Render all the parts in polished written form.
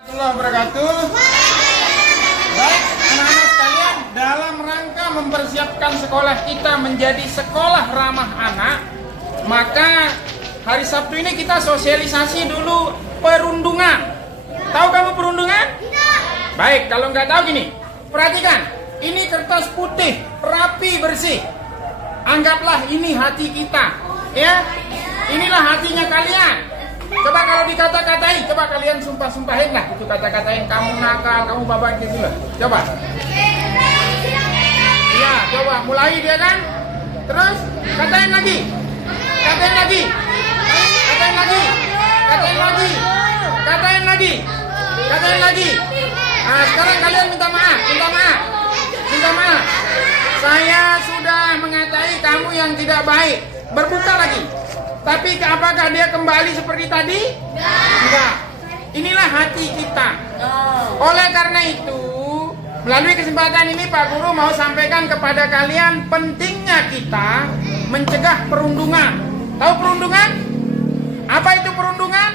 Warahmatullahi wabarakatuh. Baik, anak-anak sekalian, dalam rangka mempersiapkan sekolah kita menjadi sekolah ramah anak, maka hari Sabtu ini kita sosialisasi dulu perundungan. Tahu kamu perundungan? Baik, kalau nggak tahu gini, perhatikan. Ini kertas putih, rapi, bersih. Anggaplah ini hati kita, ya. Inilah hatinya kalian. Coba kalau dikata-katain, coba kalian sumpah-sumpahin lah. Itu kata-katain kamu nakal, kamu babak gitu lah. Coba. Iya, coba mulai dia kan. Terus katain lagi. Katain lagi. Katain lagi. Katain lagi. Katain lagi. Katain lagi. Nah, sekarang kalian minta maaf, minta maaf. Minta maaf. Saya sudah mengatai kamu yang tidak baik. Berbuka lagi. Tapi apakah dia kembali seperti tadi? Enggak. Inilah hati kita. Oleh karena itu, melalui kesempatan ini Pak Guru mau sampaikan kepada kalian pentingnya kita mencegah perundungan. Tahu perundungan? Apa itu perundungan?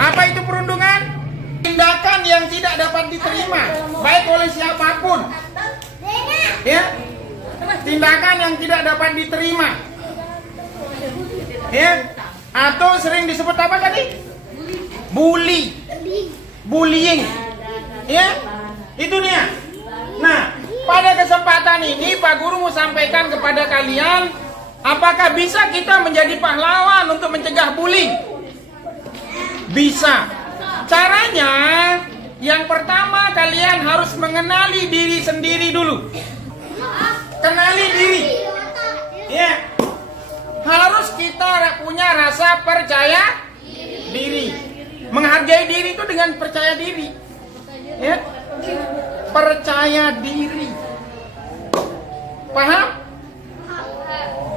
Apa itu perundungan? Tindakan yang tidak dapat diterima, baik oleh siapapun. Ya? Tindakan yang tidak dapat diterima. Ya, atau sering disebut apa tadi? Bullying. Ya, itu dia. Nah, pada kesempatan ini Pak Guru mau sampaikan kepada kalian, apakah bisa kita menjadi pahlawan untuk mencegah bullying? Bisa. Caranya, yang pertama kalian harus mengenali diri sendiri dulu. Kenali diri. Ya. Harus kita punya rasa percaya diri. Menghargai diri itu dengan percaya diri. Ya? Percaya diri. Paham?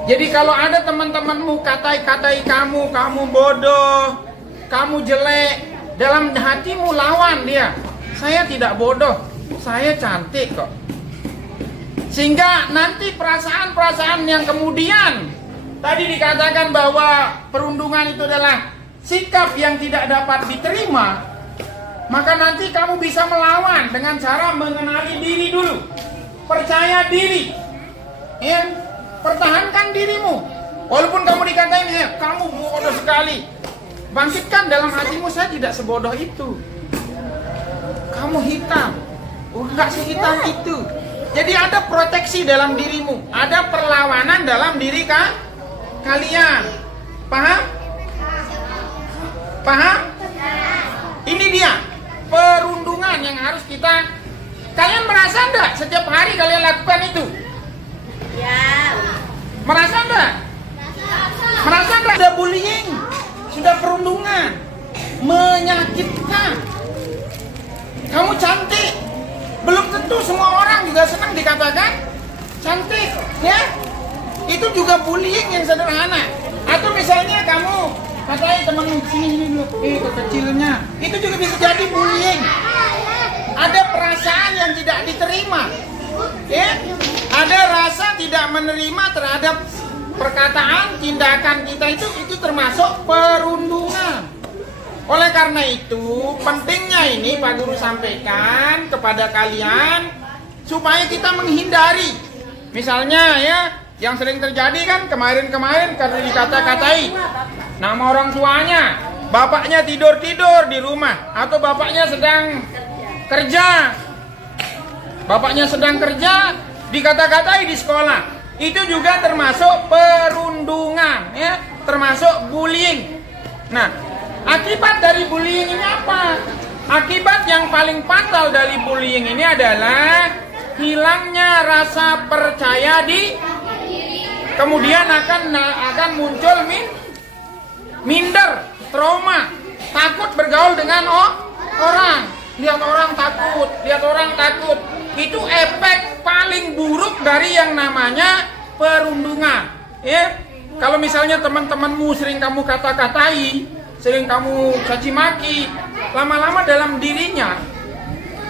Jadi kalau ada teman-temanmu katai-katai kamu bodoh, kamu jelek, dalam hatimu lawan dia. Saya tidak bodoh, saya cantik kok. Sehingga nanti perasaan-perasaan yang kemudian tadi dikatakan bahwa perundungan itu adalah sikap yang tidak dapat diterima, maka nanti kamu bisa melawan dengan cara mengenali diri dulu. Percaya diri. Ya, pertahankan dirimu. Walaupun kamu dikatain, ya, kamu bodoh sekali. Bangkitkan dalam hatimu, saya tidak sebodoh itu. Kamu hitam. Enggak sehitam itu. Jadi ada proteksi dalam dirimu. Ada perlawanan dalam diri kalian. Paham? Paham? Ini dia perundungan yang harus kita. Kalian merasa enggak setiap hari kalian lakukan itu? Ya. Merasa enggak? Merasa enggak? Sudah bullying, sudah perundungan, menyakitkan. Kamu cantik, belum tentu semua orang juga senang dikatakan cantik, ya? Itu juga bullying yang sederhana. Atau misalnya kamu katain temanmu sini dulu, kekecilnya, itu juga bisa jadi bullying. Ada perasaan yang tidak diterima, ya? Ada rasa tidak menerima terhadap perkataan, tindakan kita itu termasuk perundungan. Oleh karena itu, pentingnya ini Pak Guru sampaikan kepada kalian supaya kita menghindari. Misalnya ya, yang sering terjadi kan kemarin-kemarin karena dikata-katai nama orang tuanya, bapaknya tidur-tidur di rumah atau bapaknya sedang kerja. Bapaknya sedang kerja, dikata-katai di sekolah. Itu juga termasuk perundungan, ya, termasuk bullying. Nah, akibat dari bullying ini apa? Akibat yang paling fatal dari bullying ini adalah hilangnya rasa percaya diri. Kemudian akan muncul minder, trauma, takut bergaul dengan orang. Lihat orang takut. Itu efek paling buruk dari yang namanya perundungan. Ya, kalau misalnya teman-temanmu sering kamu kata-katai, sering kamu caci maki, lama-lama dalam dirinya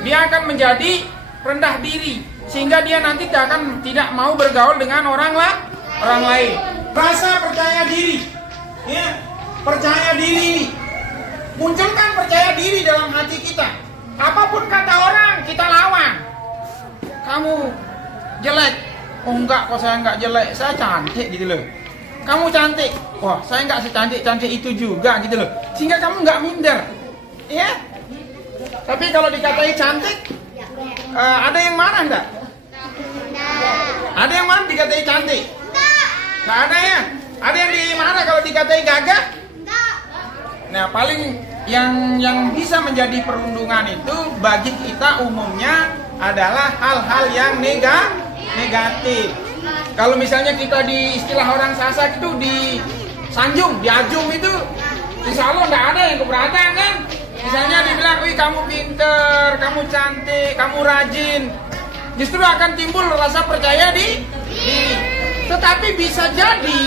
dia akan menjadi rendah diri, sehingga dia nanti tidak mau bergaul dengan orang lain. Rasa percaya diri, ya, percaya diri, munculkan percaya diri dalam hati kita. Apapun kata orang, kita lawan. Kamu jelek. Oh enggak, kok saya enggak jelek, saya cantik gitu loh. Kamu cantik. Wah, saya enggak secantik-cantik itu juga gitu loh. Sehingga kamu enggak minder. Ya? Tapi kalau dikatai cantik, ada yang marah enggak? Ada yang marah dikatai cantik? Enggak ada ya? Ada yang dimarah kalau dikatai gagah? Nah, paling yang bisa menjadi perundungan itu bagi kita umumnya adalah hal-hal yang negatif. Kalau misalnya kita di istilah orang Sasak itu disanjung, diajung itu, insya Allah nggak ada yang keberatan kan? Misalnya dibilang, wih kamu pinter, kamu cantik, kamu rajin, justru akan timbul rasa percaya diri. Tetapi bisa jadi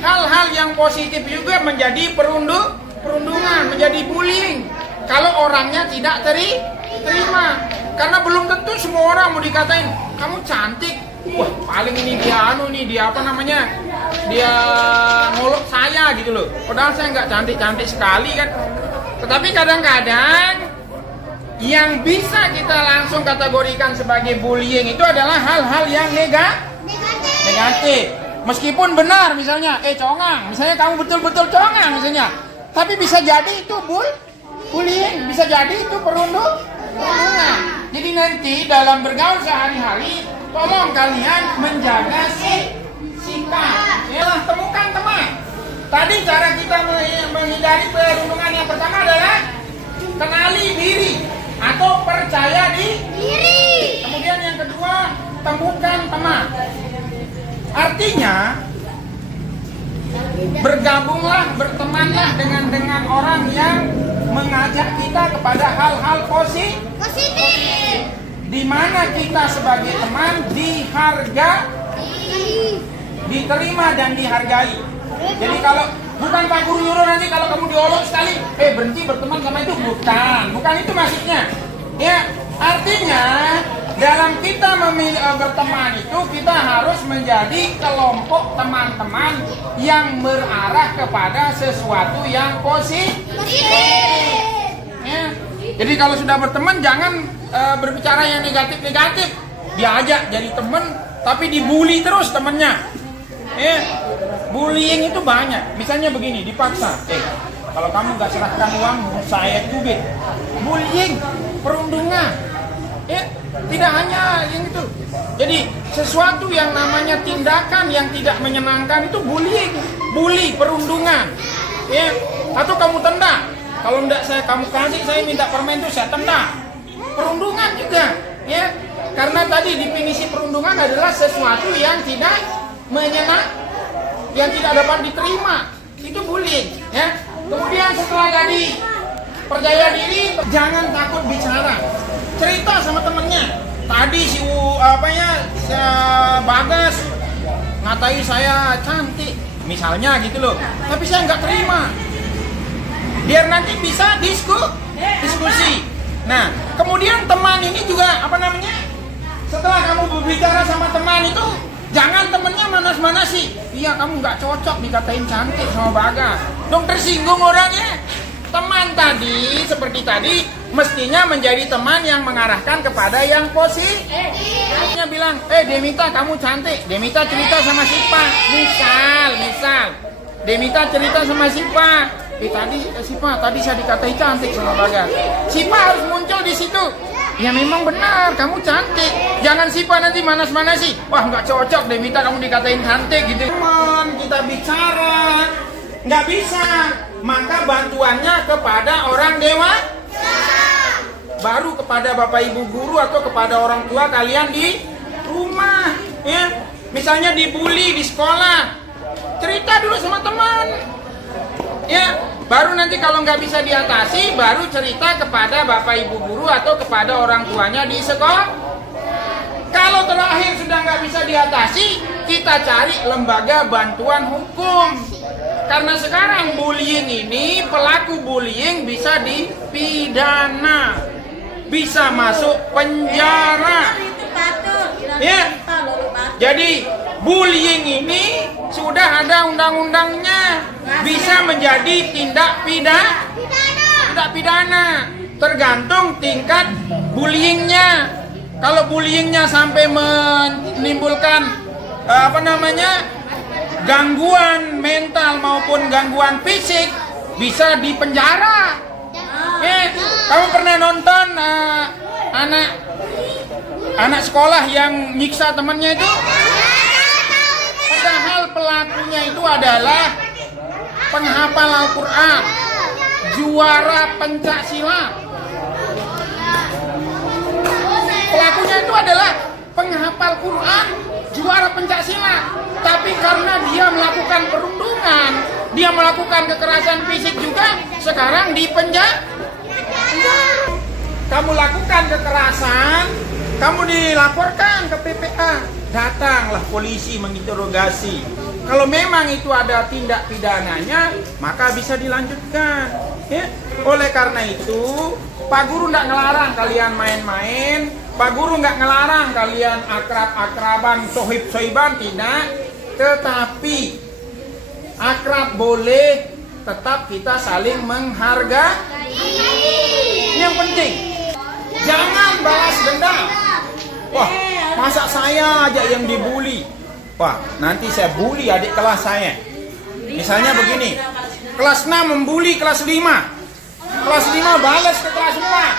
hal-hal yang positif juga menjadi perundungan, menjadi bullying kalau orangnya tidak terima. Karena belum tentu semua orang mau dikatain kamu cantik. Wah, paling ini dia dia ngolok saya gitu loh. Padahal saya nggak cantik-cantik sekali kan. Tetapi kadang-kadang yang bisa kita langsung kategorikan sebagai bullying itu adalah hal-hal yang negatif. Meskipun benar misalnya, congang, misalnya kamu betul-betul congang misalnya. Tapi bisa jadi itu bullying, bisa jadi itu perundungan. Jadi nanti dalam bergaul sehari-hari, tolong kalian menjaga sikap. Ya, temukan teman. Tadi cara kita menghindari perundungan yang pertama adalah kenali diri atau percaya diri. Kemudian yang kedua, temukan teman. Artinya bergabunglah, bertemanlah dengan orang yang mengajak kita kepada hal-hal positif. Di mana kita sebagai teman diterima dan dihargai. Jadi kalau bukan Pak Guru nyuruh nanti kalau kamu diolok sekali, berhenti berteman sama itu, bukan itu maksudnya. Ya, artinya dalam kita berteman itu kita harus menjadi kelompok teman-teman yang berarah kepada sesuatu yang positif. Ya. Jadi kalau sudah berteman jangan berbicara yang negatif-negatif. Diajak jadi teman tapi dibully terus temennya. Ya. Bullying itu banyak. Misalnya begini, dipaksa. Kalau kamu nggak serahkan uang, saya cubit. Bullying, perundungan. Ya, tidak hanya yang itu. Jadi sesuatu yang namanya tindakan yang tidak menyenangkan itu bullying, perundungan. Ya, atau kamu tendang. Kalau enggak kamu kasih, saya minta permen itu saya tendang. Perundungan juga, ya. Karena tadi definisi perundungan adalah sesuatu yang tidak menyenangkan, yang tidak dapat diterima. Itu bullying, ya. Kemudian setelah tadi percaya diri, jangan takut bicara. Cerita sama temennya. Tadi si Bagas ngatai saya cantik, misalnya gitu loh. Tapi saya nggak terima. Biar nanti bisa diskusi. Nah, kemudian teman ini juga setelah kamu berbicara sama teman itu, jangan temennya manas-manasi. Iya, kamu nggak cocok dikatain cantik sama Bagas. Dong tersinggung orangnya. Teman tadi, seperti tadi, mestinya menjadi teman yang mengarahkan kepada yang positif. Dia bilang, Demita kamu cantik. Demita cerita sama Sipa. Misal. Demita cerita sama Sipa. Sipa, tadi saya dikatai cantik sama Bagas. Sipa harus muncul di situ. Ya memang benar, kamu cantik. Jangan Sipa nanti manas-manasi. Wah, nggak cocok Demita kamu dikatain cantik gitu. Teman, kita bicara. Nggak bisa. Maka bantuannya kepada orang dewasa, baru kepada bapak ibu guru atau kepada orang tua kalian di rumah. Ya, misalnya dibully di sekolah, cerita dulu sama teman. Ya, baru nanti kalau nggak bisa diatasi, baru cerita kepada bapak ibu guru atau kepada orang tuanya di sekolah. Kalau terakhir sudah nggak bisa diatasi, kita cari lembaga bantuan hukum. Karena sekarang bullying ini, pelaku bullying bisa dipidana, bisa masuk penjara. Ya, jadi bullying ini sudah ada undang-undangnya, bisa menjadi tindak pidana. Tergantung tingkat bullyingnya. Kalau bullyingnya sampai menimbulkan gangguan mental maupun gangguan fisik, bisa dipenjara. Kamu pernah nonton anak sekolah yang nyiksa temannya itu? Padahal pelakunya itu adalah penghafal Al-Quran, juara pencak silat. Pelakunya itu adalah penghafal Quran, juara pencak silat. Tapi karena dia melakukan perundungan, dia melakukan kekerasan fisik juga, sekarang dipenjara. Kamu lakukan kekerasan, kamu dilaporkan ke PPA, datanglah polisi menginterogasi. Kalau memang itu ada tindak pidananya, maka bisa dilanjutkan. Ya? Oleh karena itu, Pak Guru nggak ngelarang kalian main-main, Pak Guru nggak ngelarang kalian akrab-akraban, sohib-sohiban, tidak. Tetapi akrab boleh, tetap kita saling menghargai. Yang penting, jangan balas dendam. Wah, masa saya aja yang dibully? Wah, nanti saya bully adik kelas saya. Misalnya begini, kelas 6 membuli kelas 5. Kelas 5 balas ke kelas 4.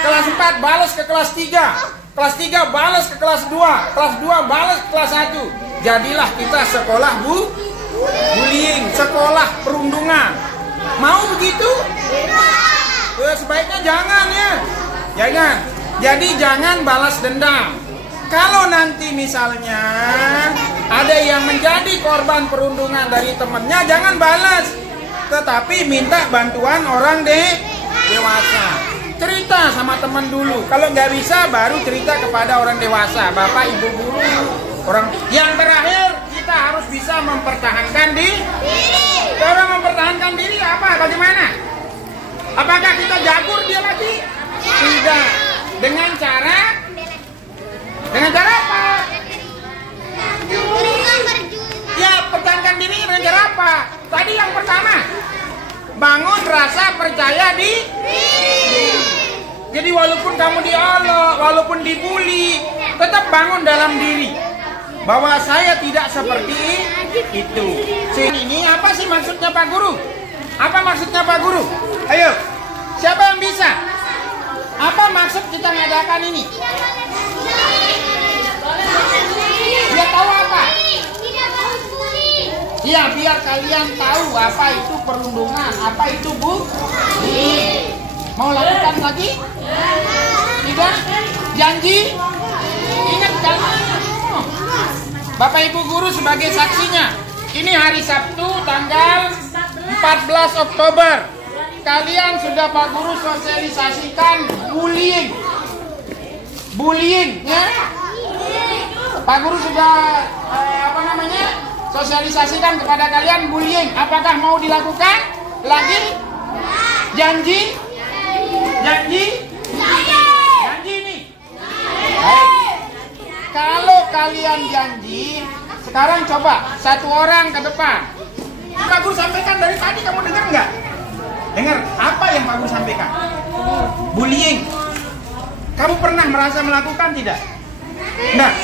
Kelas 4 balas ke kelas 3. Kelas 3 balas ke kelas 2. Kelas 2 balas ke kelas 1. Jadilah kita sekolah bullying, sekolah perundungan. Mau begitu? Sebaiknya jangan ya. Jangan. Jadi jangan balas dendam. Kalau nanti misalnya ada yang menjadi korban perundungan dari temannya, jangan balas, tetapi minta bantuan orang dewasa. Cerita sama teman dulu. Kalau nggak bisa, baru cerita kepada orang dewasa, bapak, ibu guru, orang. Yang terakhir, kita harus bisa mempertahankan diri. Cara mempertahankan diri apa? Bagaimana? Apakah kita jagur dia lagi? Tidak. Dengan cara apa? Ya, pertahankan diri dengan cara apa? Tadi yang pertama, bangun rasa percaya diri. Jadi walaupun kamu diolok, walaupun dibully, tetap bangun dalam diri bahwa saya tidak seperti itu. Ini apa sih maksudnya Pak Guru? Apa maksudnya Pak Guru? Ayo, siapa yang bisa? Apa maksud kita mengadakan ini? Dia tahu apa? Iya, biar kalian tahu apa itu perundungan, apa itu bullying. Mau lakukan lagi? Tidak? Janji? Ingat jangan. Bapak Ibu Guru sebagai saksinya. Ini hari Sabtu tanggal 14 Oktober. Kalian sudah Pak Guru sosialisasikan bullying. Bullying ya? Pak Guru sudah sosialisasikan kepada kalian bullying. Apakah mau dilakukan lagi? Janji? Janji? Janji nih. Baik. Kalau kalian janji, sekarang coba satu orang ke depan. Pak Guru sampaikan dari tadi, kamu dengar nggak? Dengar apa yang Pak Guru sampaikan? Bullying. Kamu pernah merasa melakukan tidak? Enggak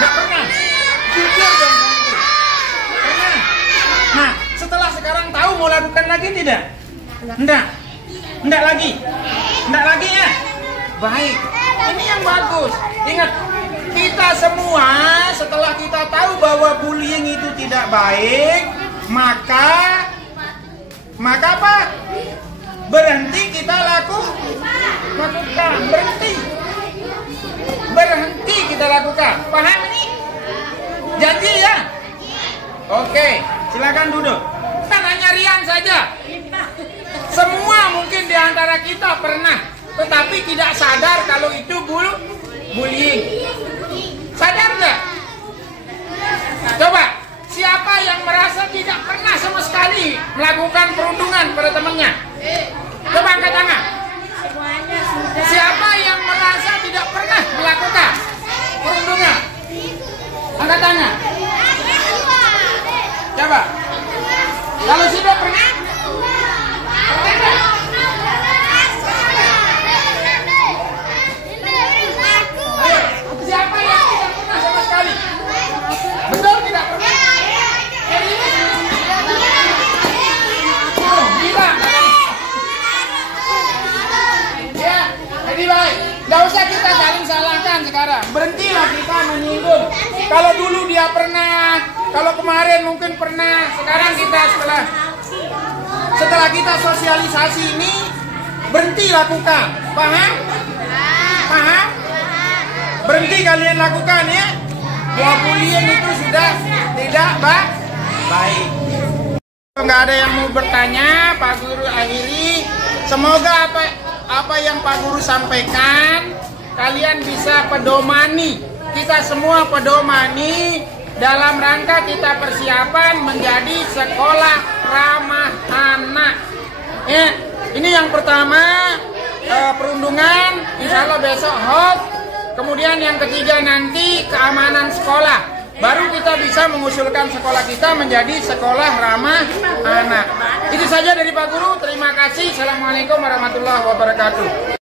pernah. Jujur dong. Pernah. Nah, setelah sekarang tahu mau lakukan lagi tidak? Enggak lagi ya. Baik. Ini yang bagus. Ingat, kita semua setelah kita tahu bahwa bullying itu tidak baik, maka apa? Berhenti kita lakukan. Berhenti kita lakukan. Paham ini? Janji ya? Oke, silakan duduk. Kan hanya Rian saja. Semua mungkin di antara kita pernah, tetapi tidak sadar kalau itu bullying. Sadar nggak? Coba, siapa yang merasa tidak pernah sama sekali melakukan perundungan pada temannya? Coba angkat tangan. Siapa yang merasa tidak pernah melakukan perundungan? Angkat tangan. Coba. Kalau sudah pernah? Kalau dulu dia pernah, kalau kemarin mungkin pernah, sekarang kita setelah kita sosialisasi ini berhenti lakukan. Paham? Paham? Berhenti kalian lakukan ya. Bullying itu sudah tidak baik. Nggak ada yang mau bertanya, Pak Guru akhiri. Semoga apa yang Pak Guru sampaikan kalian bisa pedomani. Kita semua pedomani dalam rangka kita persiapan menjadi sekolah ramah anak. Ya, ini yang pertama perundungan, insya Allah besok HOP. Kemudian yang ketiga nanti keamanan sekolah. Baru kita bisa mengusulkan sekolah kita menjadi sekolah ramah anak. Itu saja dari Pak Guru. Terima kasih. Assalamualaikum warahmatullahi wabarakatuh.